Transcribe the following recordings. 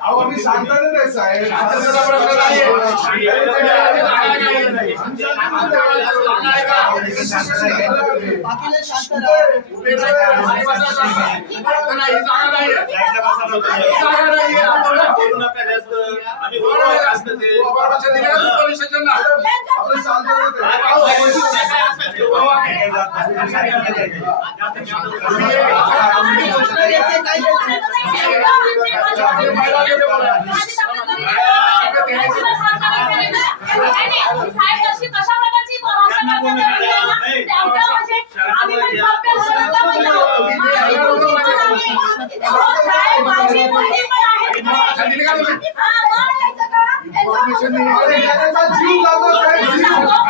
अहो मी सांगताना नाही साहेब. शांततेचा प्रश्न नाहीये. आपण जीव जातो साहेब जीव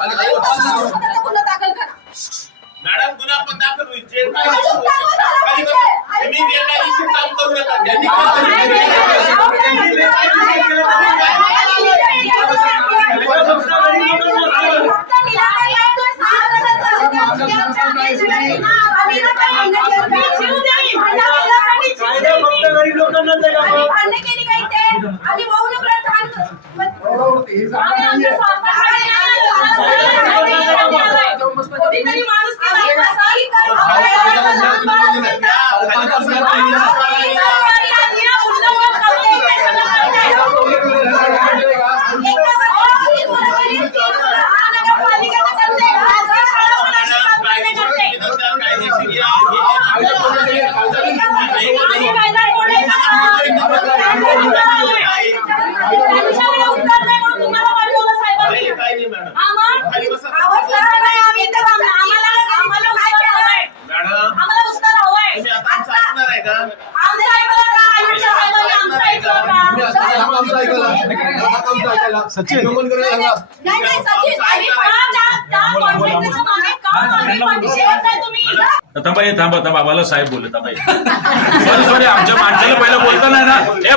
दाखल करा मॅडम गुन्हा पण दाखल होईल जे काय असेल ते. काही नका. तुम्ही बेकायदेशीर काम करू नका ज्यांनी काम केलं ते कोणीतरी anybody wants. होताय तुम्ही थांबा थांबा थांबा मला साहेब बोलले थांबा सॉरी सॉरी आमच्या माणसाला पहिलं बोलता नाही ना. रे.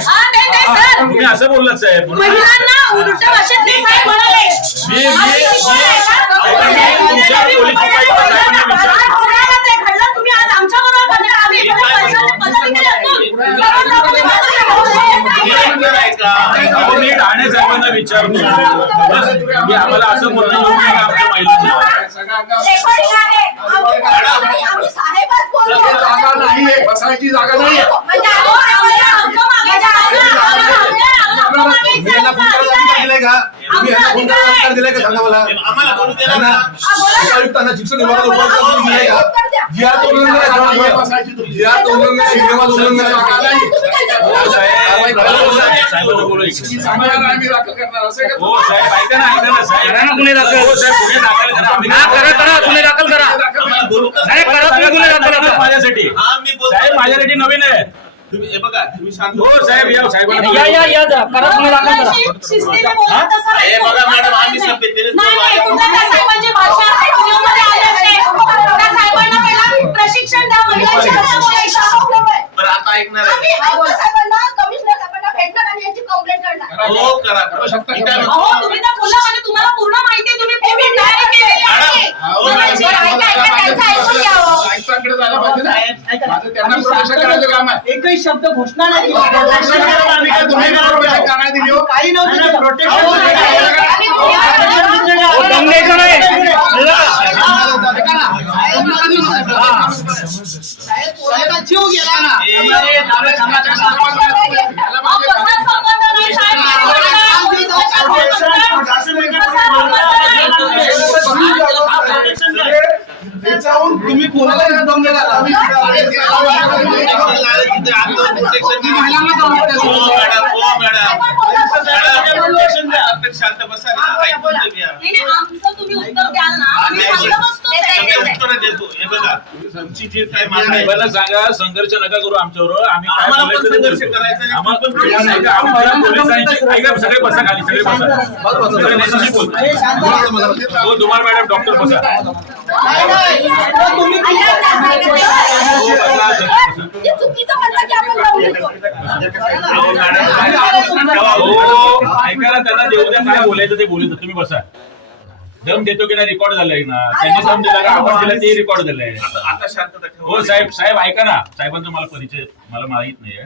हा, नाही, नाही, सर. तुम्ही असं बोललात साहेब महिलांना उलट भाषेत नाही साहेब म्हणाले. मी- मी- आणि तुम्ही बोलाय का? ऐका, मी तुमच्या तुम्ही पोलीस बोलाय उपायुक्त का? साहेबांना विचारलं. आज होणारच आहे. घडलं तुम्ही आज आमच्याबरोबर घडलं. आम्ही एखाद्या पैशाने पदाधिकारी असून सर्व लोकांनी तुम्ही बाजूला ऐकणार आहे का अहो, मी ठाणे साहेबांना विचारतो बस, मी आम्हाला असं बोलणं योग्य आहे का आमच्या महिलांना रेकॉर्डिंग आहे. आम्ही- आम्ही साहेबच बोलतो. जागा नाहीये बसायची जागा नाहीये म्हणजे आम्ही- आम्हाला हक्क मागायचा आहे. आम्हाला हक्क आहे. आम्हाला हक्क मागायचा मी यांना फोन करायला आहे. दिलाय का तुम्ही यांना आम्हाला असं म्हणणं दिलाय का सांगा मला आम्हाला बोलू दे आयुक्तांना शिक्षण विभागाला उपलब्ध का साहेब साहेब साहेब करा गुन्हे दाखल. हो साहेब गुन्हे दाखल करा. करा करा. करा करा. तुम्ही गुन्हे दाखल करा माझ्यासाठी. हा साहेब माझ्यासाठी नवीन आहे. तुम्ही हे बघा तुम्ही शांत हो साहेब या साहेबांना या या या जरा करा गुन्हे दाखल करा. शिस्तीने बोला तसं नाही हे बघा. मॅडम, आम्ही सभ्यतेनेच नाही, नाही, बोलू. तुमच्या त्या साहेबांची भाषा व्हिडिओमध्ये आली असेल. त्या साहेबांना पहिला प्रशिक्षण द्या महिलांशी कसं बोलायचं. बरं आता ऐकणार आम्ही आहे आयुक्त साहेबांना, कमिशनर साहेबांना भेटणार आणि यांची कंप्लेंट करणार. हो करा करा मी काय म्हणतो? अहो, तुम्ही तर बोला आणि तुम्हाला पूर्ण माहिती आहे, तुम्ही पूर्ण तयारी केलेली आहे. हो, मॅडम. बरं, ऐका, ऐका, त्यांचं ऐकून घ्यावं. आयुक्तांकडे जायला पाहिजे ना माझं त्यांना प्रोटेक्शन करायचं काम आहे एकही शब्द घोषणा नाही प्रोटेक्शन करायला आम्ही काय तुम्ही मला प्रोटेक्शन करणार दिली हो? काही नव्हतं हो, जीव गेला ना थांबा, थांबा, थांबा, थांबा. याला अहो, माझे कसा संबंध नाही, साहेब? कसा संबंध नाही? कसा संबंध नाही? त्याच्याहून तुम्ही कोणाला या दंगेला आला? तिथे आंदोलन section मध्ये- हो, मॅडम, हो, मॅडम. मॅडम, protection द्या. आपण शांत बसा आमचं तुम्ही उत्तर द्याल ना आम्ही नाही, शांत बसतो सगळे उत्तरं देतो हे बघा तुमची जी काय मागणी आहे साहेबांना सांगा संघर्ष नका करू आमच्यावर. आम्ही काय आम्हाला पण बोलायचं ते संघर्ष बोलतो. करायचा आहे. आम्हाला पण पोलीस ऐका, आम्हाला पोलिसांची ऐका सगळे बसा खाली सगळे बसा. सगळे नेत्यांशी बोलतो हो तुम्हाला मॅडम डॉक्टर बसा. हो, मॅडम, हो ऐका ना त्यांना देऊ द्या काय बोलायचं ते बोलू द्या. तुम्ही बसा. दम देतो की नाही रेकॉर्ड झालंय ना त्यांनी दम दिला का आपण दिला ते रेकॉर्ड झालंय आता आता शांतता ठेवा. हो साहेब साहेब ऐका ना साहेबांचा मला परिचय मला माहीत नाहीये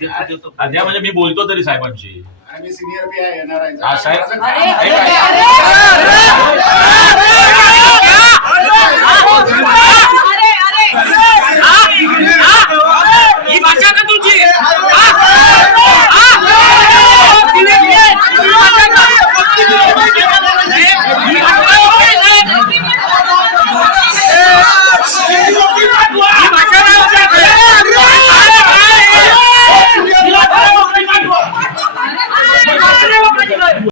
देतो, देतो. अद्या म्हणजे मी बोलतो तरी साहेबांशी आम्ही सिनियर बी आहे येणार आहे हा साहेब माझं-.